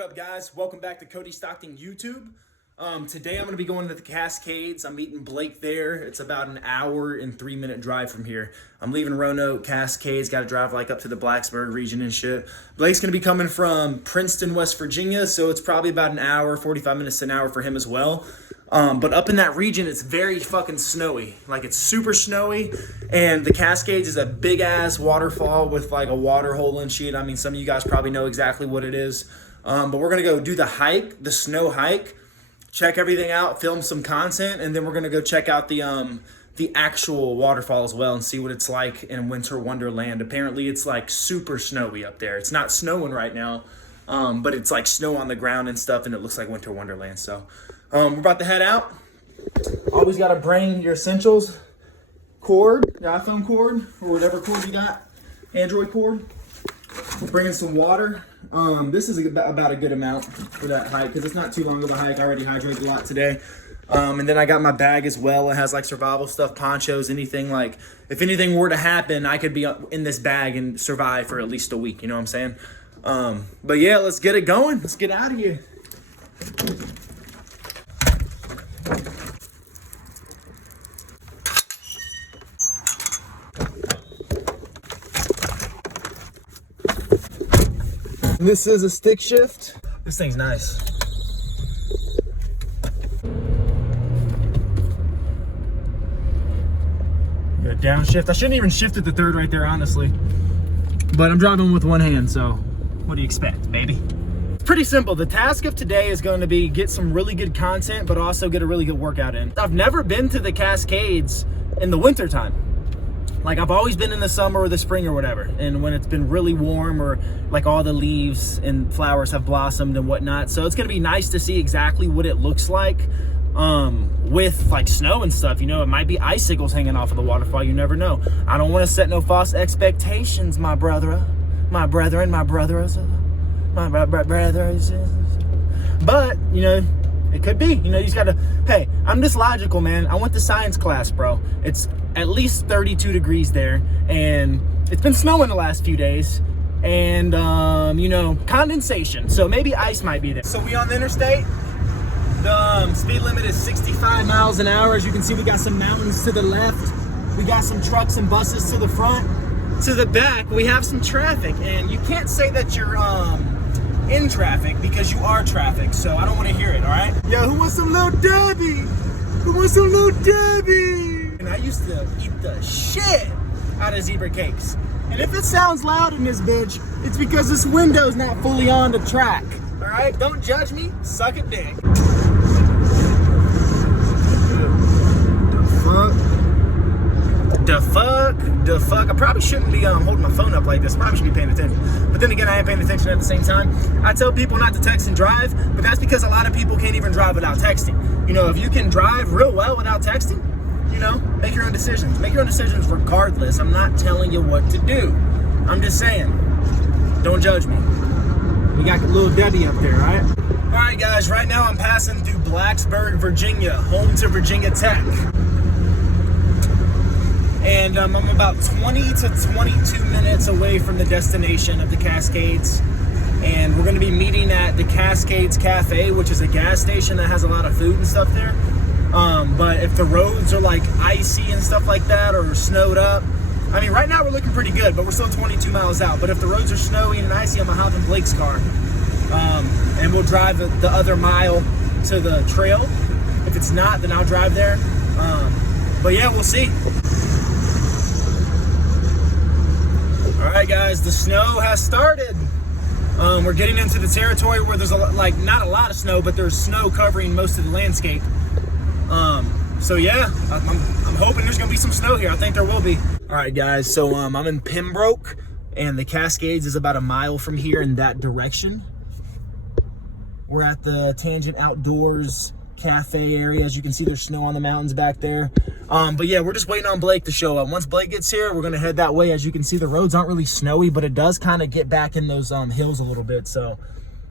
up, guys? Welcome back to Cody Stockton YouTube. Today I'm going to be going to the Cascades. I'm meeting Blake there. It's about an hour and 3-minute drive from here. I'm leaving Roanoke, Cascades, got to drive like up to the Blacksburg region and shit. Blake's going to be coming from Princeton, West Virginia, so it's probably about an hour, 45 minutes to an hour for him as well. But up in that region, it's very fucking snowy. Like, it's super snowy, and the Cascades is a big-ass waterfall with, like, a water hole and shit. I mean, some of you guys probably know exactly what it is. But we're going to go do the hike, the snow hike, check everything out, film some content, and then we're going to go check out the actual waterfall as well and see what it's like in Winter Wonderland. Apparently, it's, like, super snowy up there. It's not snowing right now, but it's, like, snow on the ground and stuff, and it looks like Winter Wonderland, so... we're about to head out. Always got to bring your essentials. Cord, the iPhone cord, or whatever cord you got. Android cord. Bringing some water. This is about a good amount for that hike because it's not too long of a hike. I already hydrated a lot today. And then I got my bag as well. It has like survival stuff, ponchos, anything like, if anything were to happen, I could be in this bag and survive for at least a week. You know what I'm saying? But yeah, let's get it going. Let's get out of here. This is a stick shift. This thing's nice. Got a downshift. I shouldn't even shift at the third right there, honestly. But I'm driving with one hand, so what do you expect, baby? It's pretty simple. The task of today is going to be get some really good content, but also get a really good workout in. I've never been to the Cascades in the wintertime. Like, I've always been in the summer or the spring or whatever, and when it's been really warm or like all the leaves and flowers have blossomed and whatnot. So it's gonna be nice to see exactly what it looks like with like snow and stuff. You know, it might be icicles hanging off of the waterfall. You never know. I don't want to set no false expectations, my brothers. But you know, it could be. You know, you just gotta. Hey, I'm just logical, man. I went to science class, bro. It's at least 32 degrees there, and it's been snowing the last few days, and you know, condensation, so maybe ice might be there. So we on the interstate. The speed limit is 65 miles an hour. As you can see, we got some mountains to the left, we got some trucks and buses to the front. To the back, we have some traffic, and you can't say that you're in traffic because you are traffic, so I don't want to hear it. All right, yo, who wants some Little Debbie? Who wants some Little Debbie? And I used to eat the shit out of zebra cakes. And if it sounds loud in this bitch, it's because this window's not fully on the track. All right, don't judge me, suck a dick. The fuck. I probably shouldn't be holding my phone up like this. Probably should be paying attention. But then again, I ain't paying attention at the same time. I tell people not to text and drive, but that's because a lot of people can't even drive without texting. You know, if you can drive real well without texting, you know, make your own decisions. Make your own decisions regardless. I'm not telling you what to do. I'm just saying, don't judge me. We got Little Debbie up there, right? All right, guys, right now I'm passing through Blacksburg, Virginia, home to Virginia Tech. And I'm about 20 to 22 minutes away from the destination of the Cascades. And we're gonna be meeting at the Cascades Cafe, which is a gas station that has a lot of food and stuff there. But if the roads are like icy and stuff like that or snowed up, I mean, right now we're looking pretty good, but we're still 22 miles out. But if the roads are snowy and icy, I'm gonna hop in Blake's car. And we'll drive the other mile to the trail. If it's not, then I'll drive there. But yeah, we'll see. All right, guys, the snow has started. We're getting into the territory where there's not a lot of snow, but there's snow covering most of the landscape. So yeah, I'm hoping there's gonna be some snow here. I think there will be. All right, guys, so I'm in Pembroke, and the Cascades is about a mile from here in that direction. We're at the Tangent Outdoors Cafe area. As you can see, there's snow on the mountains back there. But yeah, we're just waiting on Blake to show up. Once Blake gets here, we're gonna head that way. As you can see, the roads aren't really snowy, but it does kind of get back in those hills a little bit, so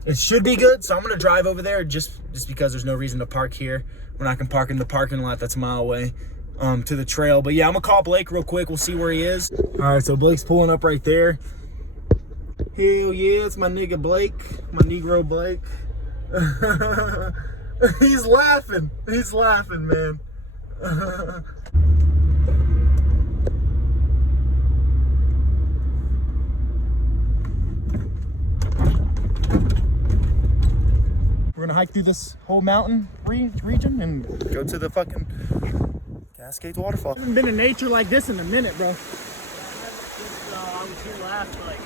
it should be good. So I'm gonna drive over there just because there's no reason to park here when I can park in the parking lot that's a mile away to the trail. But yeah, I'm gonna call Blake real quick. We'll see where he is. All right, so Blake's pulling up right there. Hell yeah, it's my nigga Blake, my Negro Blake. He's laughing. He's laughing, man. We're gonna hike through this whole mountain region and go to the fucking Cascades waterfall. I haven't been in nature like this in a minute, bro. I was here last, like,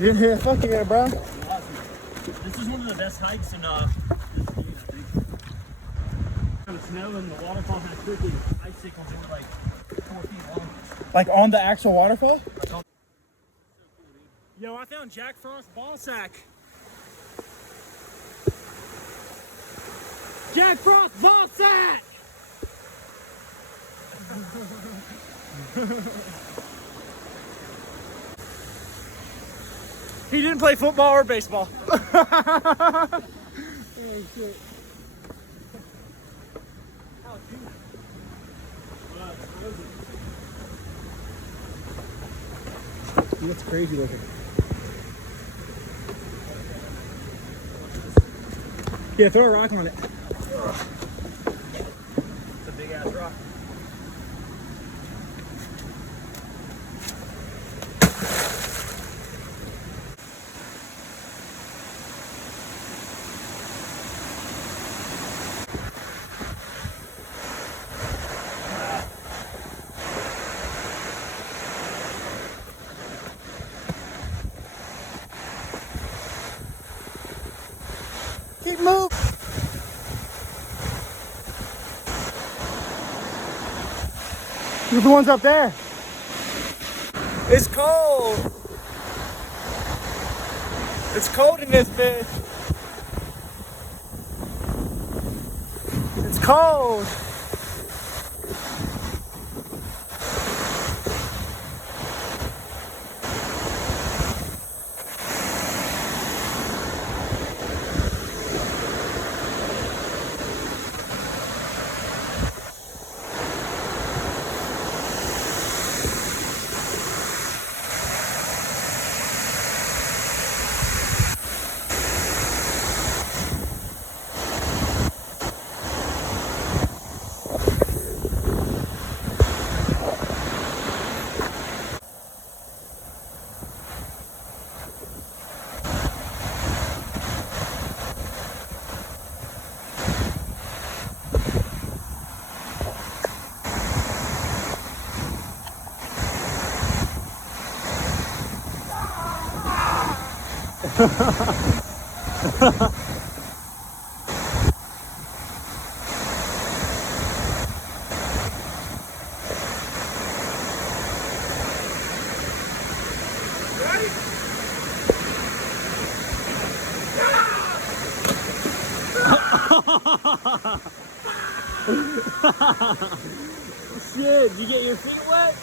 Yeah, fuck yeah, bro. this is one of the best hikes in this community, I think. Kind of snow and the waterfall has freaking icicles that were like 4 feet long. Like on the actual waterfall? Yo, I found Jack Frost ball sack. Jack Frost ball sack! He didn't play football or baseball. Oh shit. Oh, dude. Wow, it's frozen. Dude, that's crazy looking. Yeah, throw a rock on it. It's a big ass rock. Keep moving. Look at the ones up there. It's cold. It's cold in this bitch. It's cold. Shit, you get your feet wet?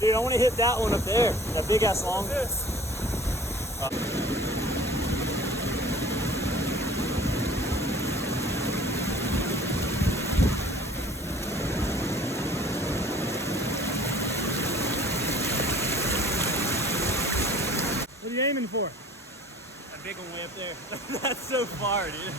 Dude, I want to hit that one up there. That big ass long. What are you aiming for? That big one way up there. That's so far, dude.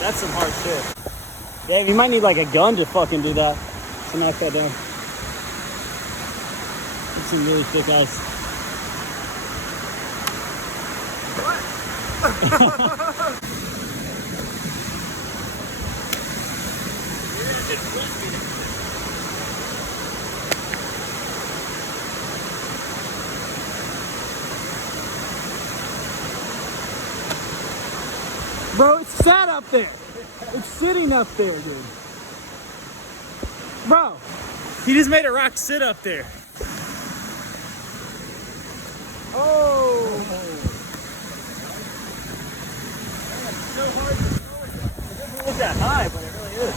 That's some hard shit. Dave, you might need like a gun to fucking do that. To knock that down. It's some really thick ice. Bro, it's sat up there. It's sitting up there, dude. Bro, he just made a rock sit up there. Oh. It's so hard to throw it. It doesn't look that high, but it really is.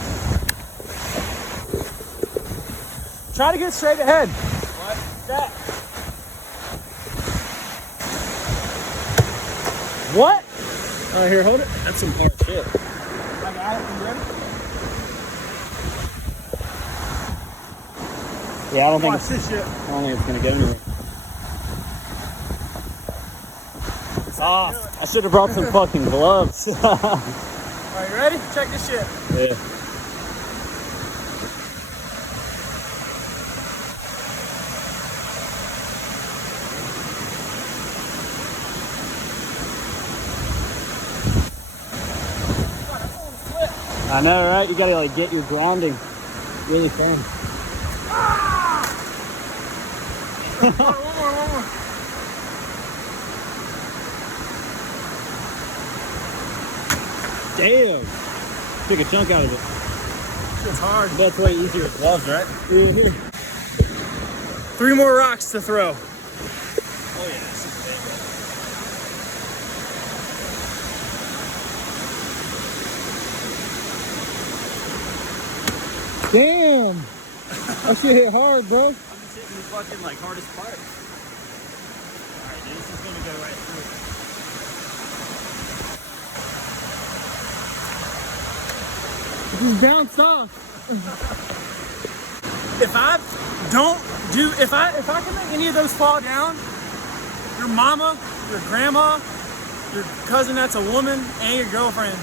Try to get straight ahead. What? That. What? Here, hold it. That's some hard shit. I got it. You ready? Yeah, I don't think Watch this shit. I don't think it's gonna go anywhere. Ah, I should have brought some fucking gloves. Alright, you ready? Check this shit. Yeah. I know, right? You gotta like get your grounding really firm. One more. Damn! Took a chunk out of it. Shit's hard. That's way easier with gloves, right? Yeah, here. 3 more rocks to throw. Oh yeah, this is big. Damn! That shit hit hard, bro. I'm just hitting the fucking like hardest part. Alright, dude, this is gonna go right through. It just bounced off. If I can make any of those fall down, your mama, your grandma, your cousin that's a woman, and your girlfriend.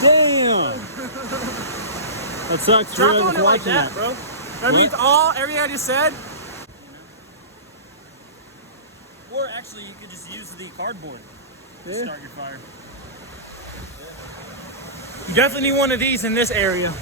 Damn! That sucks. Drop Really on it like watching that, bro. That What? means everything I just said. Or actually, you could just use the cardboard to Yeah. start your fire. You definitely need one of these in this area.